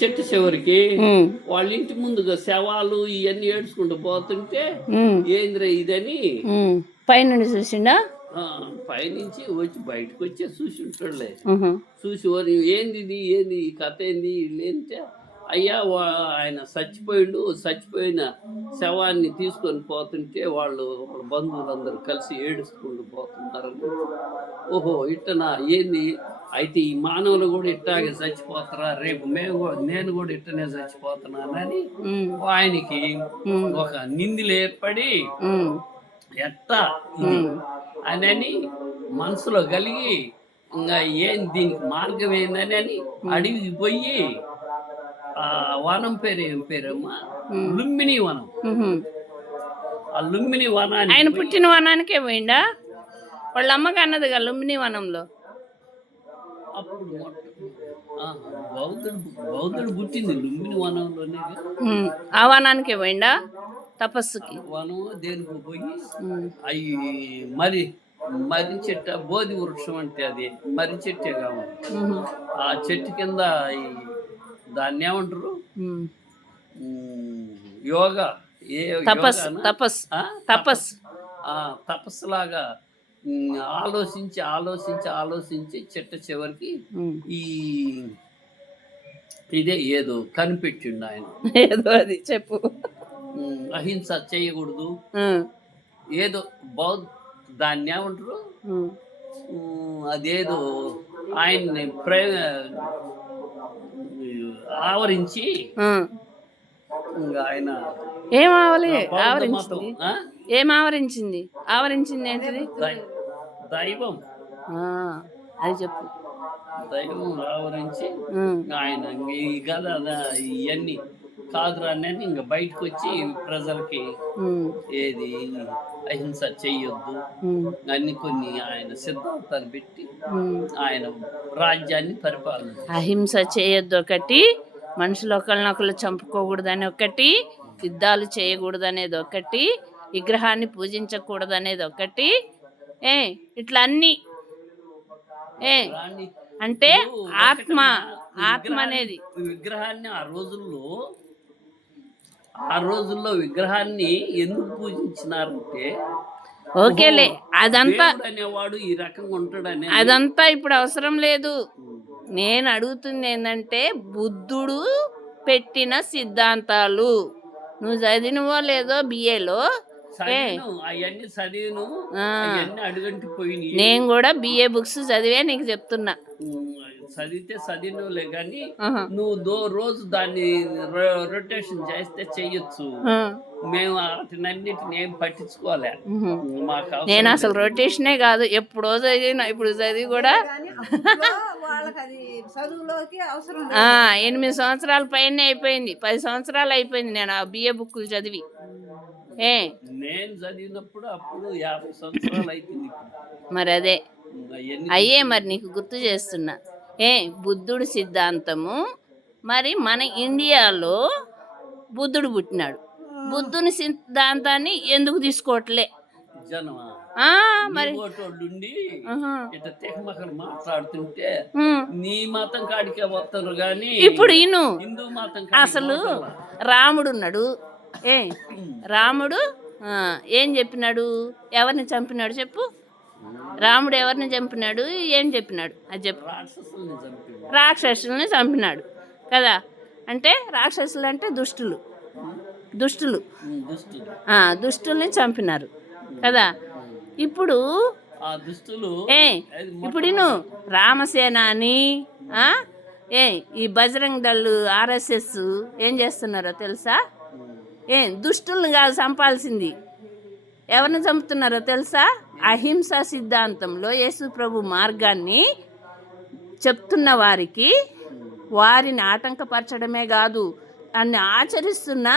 చెట్టు చివరికి వాళ్ళ ఇంటి ముందుగా శవాలు ఇవన్నీ ఏడ్చుకుంటూ పోతుంటే ఏంద్రా ఇదని పైనుండి చూసిండా. పైనుంచి వచ్చి బయటకు వచ్చే చూసి ఉంటాడులే. చూసి ఏంది ఇది, ఏంది ఈ కథ, ఏంది లేదంటే అయ్యా ఆయన చచ్చిపోయిన శవాన్ని తీసుకొని పోతుంటే వాళ్ళ బంధువులందరూ కలిసి ఏడుచుకుంటూ పోతున్నారని. ఓహో ఇట్టనా ఏంది, అయితే ఈ మానవులు కూడా ఇట్టాగే చచ్చిపోతారా, రేపు నేను కూడా ఇట్టనే చచ్చిపోతున్నానని ఆయనకి ఒక నిందిలు ఏర్పడి ఎట్టా ఇది అని మనసులో కలిగి ఇంకా దీనికి మార్గం ఏందని అని అడవికి పోయి ఆ వనం పేరు ఏం పేరమ్మా, లుంబిని వనం. ఆ లుంబిని వనాన్ని ఆయన పుట్టిన వనానికే పోయిండా. వాళ్ళ అమ్మకి అన్నదిగా లుంబిని వనంలో. అప్పుడు బౌద్ధుడు పుట్టింది లుంబిని వనంలోనే. ఆ వనానికే పోయిండా తపస్సుకి. వనం దేనికి పోయి అవి మర్రి చెట్టు, బోధి వృక్షం అంటే అది మర్రి చెట్టే కావాలి. ఆ చెట్టు కింద దాన్ని ఏమంటారు, యోగా, తపస్సులాగా ఆలోచించి చెట్ట చివరికి ఇదే ఏదో కనిపెట్టిండు ఆయన. ఏదో అది చెప్పు. అహింస చేయకూడదు, ఏదో దాన్ని ఏమంటారు, అదేదో ఆయన్ని ఆవరించి ఆయన ఆవరించింది ఏంటిది? దైవం. అది చెప్పు. దైవం ఆవరించి ఆయన ఈ కదా ఇవన్నీ కాదురా అని ఇంకా బయటకు వచ్చి ప్రజలకి ఏది అహింస చెయ్యొద్దు అన్ని కొన్ని ఆయన సిద్ధాంతాలు పెట్టి ఆయన రాజ్యాన్ని పరిపాలన. అహింస చేయొద్దు ఒకటి, మనుషులు ఒకరినొకరు చంపుకోకూడదని ఒకటి, యుద్ధాలు చేయకూడదు అనేది ఒకటి, విగ్రహాన్ని పూజించకూడదు అనేది ఒకటి, ఇట్లా అన్ని అంటే ఆత్మ అనేది విగ్రహాన్ని ఆ రోజుల్లో విగ్రహాన్ని ఎందుకు పూజించినారంటే, ఓకేలే అదంతా అనేవాడు ఈ రకంగా ఉంటాడని, అదంతా ఇప్పుడు అవసరం లేదు. నేను అడుగుతుంది ఏంటంటే బుద్ధుడు పెట్టిన సిద్ధాంతాలు నువ్వు చదివినవో లేదో బిఏలో. నేను కూడా బిఏ బుక్స్ చదివే నీకు చెప్తున్నా. చదివితే చదివినలే కానీ నువ్వు రోజు దాన్ని రొటేషన్ చేస్తే చెయ్యొచ్చు. మేము వాటినన్నిటిని ఏం పట్టించుకోలే. నేను అసలు రొటేషనే కాదు, ఎప్పుడో చదివిన, ఇప్పుడు చదివి కూడా 8 సంవత్సరాల పైన అయిపోయింది, 10 సంవత్సరాలు అయిపోయింది నేను ఆ బిఏ బుక్కులు చదివి. నేను చదివినప్పుడు అప్పుడు 50 సంవత్సరాలు అయిపోయింది. మరి అదే అయ్యే మరి నీకు గుర్తు చేస్తున్నా. బుద్ధుడు సిద్ధాంతము. మరి మన ఇండియాలో బుద్ధుడు పుట్టినాడు, బుద్ధుని సిద్ధాంతాన్ని ఎందుకు తీసుకోవట్లే మరి? మాట్లాడుతుంటే నీ మతం కాడికే వస్తారు కానీ ఇప్పుడు హిందూ మతం అసలు రాముడు ఉన్నాడు. రాముడు ఏం చెప్పినాడు? ఎవరిని చంపినాడు చెప్పు? రాముడు ఎవరిని చంపినాడు? ఏం చెప్పినాడు అది చెప్పు. రాక్షసుల్ని చంపినాడు కదా. అంటే రాక్షసులు అంటే దుష్టుల్ని చంపినారు కదా. ఇప్పుడు రామసేన అని ఈ బజరంగ్ దళ్ RSS ఏం చేస్తున్నారో తెలుసా? దుష్టుల్ని కాదు చంపాల్సింది, ఎవరిని చంపుతున్నారో తెలుసా? అహింసా సిద్ధాంతంలో యేసు ప్రభు మార్గాన్ని చెప్తున్న వారిని ఆటంకపరచడమే కాదు, అన్ని ఆచరిస్తున్న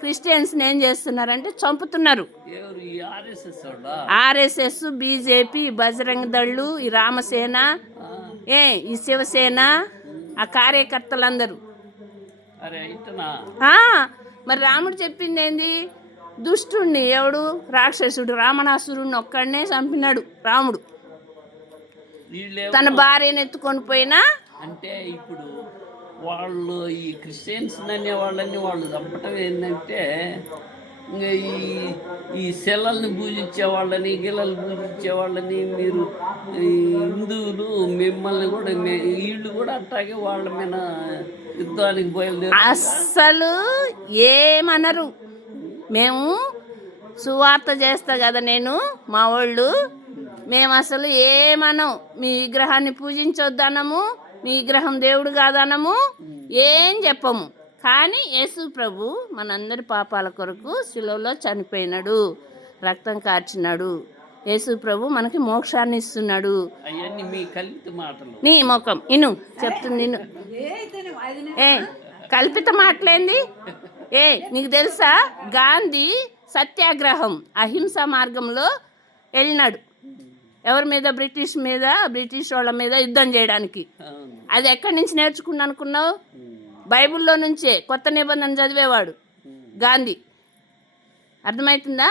క్రిస్టియన్స్ని ఏం చేస్తున్నారంటే చంపుతున్నారు. RSS, BJP, బజరంగ్ దళ్ళు, ఈ రామసేన, ఈ శివసేన, ఆ కార్యకర్తలందరూ. మరి రాముడు చెప్పింది ఏంది? దుష్టుణ్ణి, ఎవడు? రాక్షసుడు రావణాసురుణ్ణి ఒక్కడనే చంపినాడు రాముడు. తన భార్యను ఎత్తుకొని పోయినా అంటే ఇప్పుడు వాళ్ళు ఈ క్రిస్టియన్స్ అనే వాళ్ళని వాళ్ళు చంపటం ఏంటంటే ఇంకా ఈ శిలల్ని పూజించే వాళ్ళని గిల్లలు పూజించే వాళ్ళని మీరు ఈ హిందువులు మిమ్మల్ని కూడా వీళ్ళు కూడా అట్టాగే వాళ్ళ మీద యుద్ధానికి బయలుదేరు. అస్సలు ఏమనరు. మేము సువార్త చేస్తా కదా నేను, మా వాళ్ళు, మేము అసలు ఏమనం. మీ విగ్రహాన్ని పూజించొద్దనము, మీ విగ్రహం దేవుడు కాదనము, ఏం చెప్పము. కానీ యేసు ప్రభు మనందరి పాపాల కొరకు శిలువలో చనిపోయినాడు, రక్తం కార్చినాడు. యేసు ప్రభు మనకి మోక్షాన్ని ఇస్తున్నాడు. అవన్నీ మీ కల్పిత మాటలు. నీ ముఖం ఇను చెప్తుంది ఇను. ఏ కల్పిత మాటలేంది? నీకు తెలుసా, గాంధీ సత్యాగ్రహం అహింసా మార్గంలో వెళ్ళినాడు. ఎవరి మీద? బ్రిటిష్ వాళ్ళ మీద యుద్ధం చేయడానికి. అది ఎక్కడి నుంచి నేర్చుకున్నా అనుకున్నావు? బైబిల్లో నుంచే. కొత్త నిబంధన చదివేవాడు గాంధీ. అర్థమవుతుందా?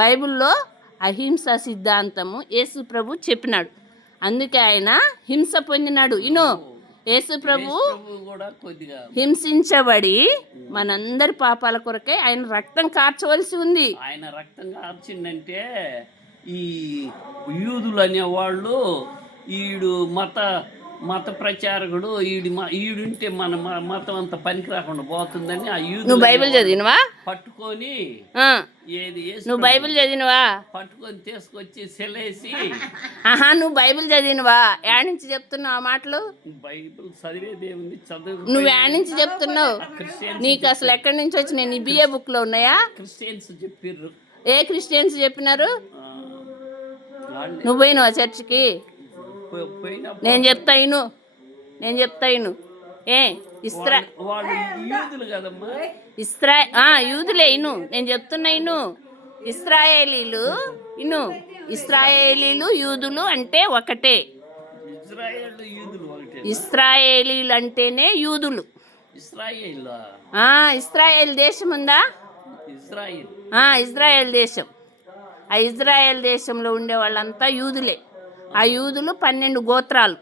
బైబిల్లో అహింస సిద్ధాంతము యేసు ప్రభు చెప్పినాడు. అందుకే ఆయన హింస పొందినాడు. యేసు ప్రభు హింసించబడి మనందరి పాపాల కొరకే ఆయన రక్తం కార్చవలసి ఉంది. ఆయన రక్తం కార్చిందంటే ఈ యూదులు అనేవాళ్ళు ఈడు మత ప్రచారకుడు, ఈడుంటే మన మతం అంత పనికి రాకుండా పోతుందని ఆ యూదు. నువ్వు బైబిల్ చదివినవా? పట్టుకొని నువ్వు బైబిల్ చదివినవా? పట్టుకొని తీసుకొచ్చి సెలేసి. నువ్వు బైబిల్ చదివినవా? యాడ్ నుంచి చెప్తున్నావు ఆ మాటలు? బైబిల్ చదివేదేముంది, చదువు. నువ్వు యాడ్ నుంచి చెప్తున్నావు? నీకు అసలు ఎక్కడి నుంచి వచ్చినాయి? నీ బిఏ బుక్ లో ఉన్నాయా? క్రిస్టియన్స్ చెప్పిర్రు. ఏ క్రిస్టియన్స్ చెప్పినారు? నువ్వు పోయినావా చర్చికి? నేను చెప్తా ఇను. యూదులే ఇను. నేను చెప్తున్నా ఇను. ఇస్రాయేలీలు యూదులు అంటే ఒకటే. ఇస్రాయేలీలు అంటేనే యూదులు. ఇస్రాయేల్ దేశం ఉందా? ఇజ్రాయేల్ దేశం. ఆ ఇజ్రాయేల్ దేశంలో ఉండే వాళ్ళంతా యూదులే. ఆ యూదులు 12 గోత్రాలు.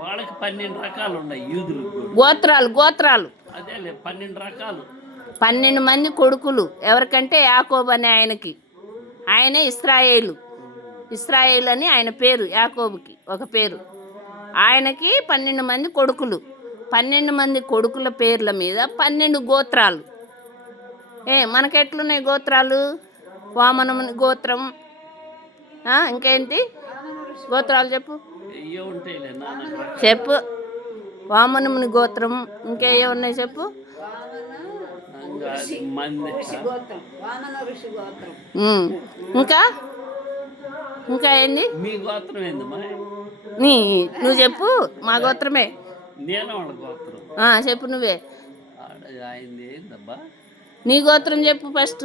వాళ్ళకి 12 రకాలు ఉన్నాయి యూదులు. గోత్రాలు అదేలే 12 రకాలు. 12 మంది కొడుకులు. ఎవరికంటే యాకోబు అనే ఆయనకి. ఆయనే ఇస్రాయేలు అని ఆయన పేరు. యాకోబుకి ఒక పేరు. ఆయనకి 12 మంది కొడుకులు. 12 మంది కొడుకుల పేర్ల మీద 12 గోత్రాలు. మనకెట్లున్నాయి గోత్రాలు? వామనముని గోత్రం. ఇంకేంటి గోత్రాలు చెప్పు. వామనముని గోత్రం. ఇంకేయో ఉన్నాయి చెప్పు. ఇంకా ఏంది? నువ్వు చెప్పు. మా గోత్రమే. చెప్పు నువ్వే. నీ గోత్రం చెప్పు ఫస్ట్.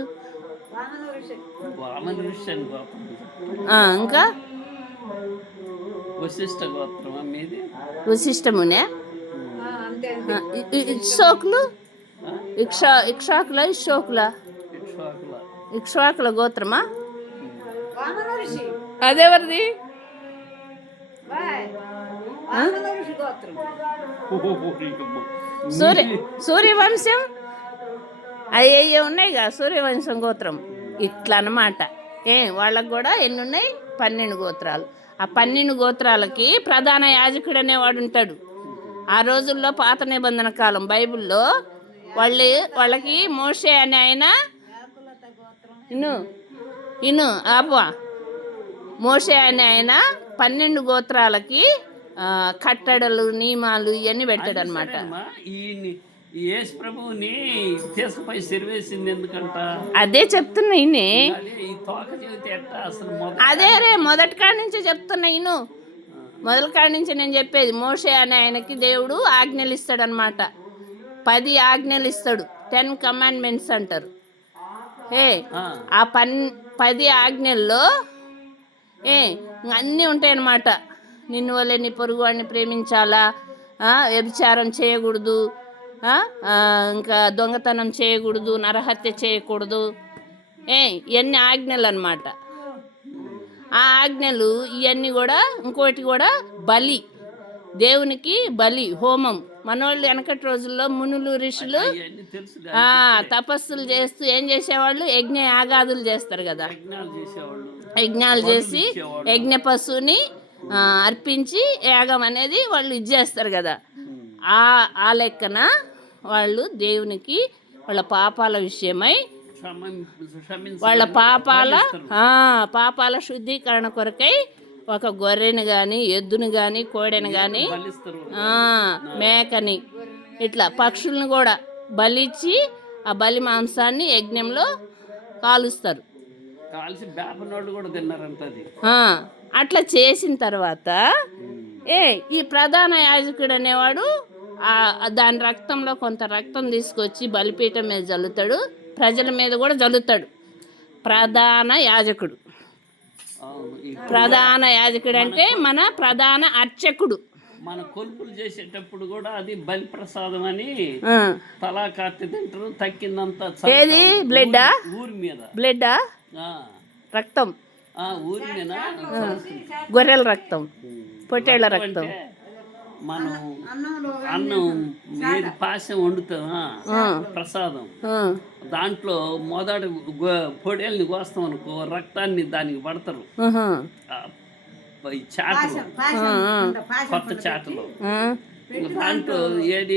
ఇంకా వశిష్టమునే. ఇక్ష్వాకుల గోత్రమా? అదెవరిది? సూర్యవంశం. అయ్యే ఉన్నాయిగా సూర్యవంశం గోత్రం. ఇట్లా అన్నమాట. వాళ్ళకు కూడా ఎన్ని ఉన్నాయి? 12 గోత్రాలు. ఆ 12 గోత్రాలకి ప్రధాన యాజకుడు అనేవాడు ఉంటాడు. ఆ రోజుల్లో పాత నిబంధన కాలం బైబిల్లో వాళ్ళకి మోషే అనే ఆయన మోషే అనే ఆయన 12 గోత్రాలకి కట్టడలు, నియమాలు ఇవన్నీ పెట్టాడు అనమాట. యేసు ప్రభువుని తీసుకుపోయి సిరివేసింది ఎందుకంట? అదే చెప్తున్నా ఇన్ని. అదే మొదటి కాడి నుంచి చెప్తున్నా ఇను. మొదటి కాడి నుంచి నేను చెప్పేది. మోషే అనే ఆయనకి దేవుడు ఆజ్ఞలు ఇస్తాడనమాట. 10 ఆజ్ఞలు ఇస్తాడు. 10 కమాండ్మెంట్స్ అంటారు. ఆ 10 ఆజ్ఞల్లో అన్నీ ఉంటాయన్నమాట. నిన్ను వల్లే నీ పొరుగు వాడిని ప్రేమించాలా, వ్యభిచారం చేయకూడదు, ఇంకా దొంగతనం చేయకూడదు, నరహత్య చేయకూడదు. ఇవన్నీ ఆజ్ఞలు అన్నమాట. ఆ ఆజ్ఞలు ఇవన్నీ కూడా ఇంకోటి కూడా బలి. దేవునికి బలి హోమం. మనోళ్ళు వెనకటి రోజుల్లో మునులు ఋషులు అవన్నీ తెలుసు తపస్సులు చేస్తూ ఏం చేసేవాళ్ళు, యజ్ఞ యాగాదులు చేస్తారు కదా, యజ్ఞాలు చేసేవాళ్ళు, యజ్ఞాలు చేసి యజ్ఞ పశువుని అర్పించి యాగం అనేది వాళ్ళు ఇది చేస్తారు కదా. ఆ లెక్కన వాళ్ళు దేవునికి వాళ్ళ పాపాల విషయమై వాళ్ళ పాపాల శుద్ధీకరణ కొరకై ఒక గొర్రెని కానీ ఎద్దుని కానీ కోడెని కానీ మేకని ఇట్లా పక్షులను కూడా బలిచ్చి ఆ బలి మాంసాన్ని యజ్ఞంలో కాలుస్తారు. అట్లా చేసిన తర్వాత ఈ ప్రధాన యాజకుడు అనేవాడు దాని రక్తంలో కొంత రక్తం తీసుకొచ్చి బలిపీఠం మీద జల్లుతాడు, ప్రజల మీద కూడా జల్లుతాడు. ప్రధాన యాజకుడు అంటే మన ప్రధాన అర్చకుడు. మన కొలుపులు చేసేటప్పుడు కూడా అది బలి ప్రసాదం అని తలా కార్తె తింటారు. తక్కిందంతా ఏది బ్లడ్ ఊరి మీద రక్తం, ఊరి మీద గొర్రెల రక్తం, పొట్టేళ్ల రక్తం. మనం అన్నం ఏది పాశం వండుతాం ప్రసాదం, దాంట్లో మొదటి పొడేళ్ళని కోస్తాం అనుకో, రక్తాన్ని దానికి పడతారు. చాటలు, కొత్త చాటలు, దాంట్లో ఏది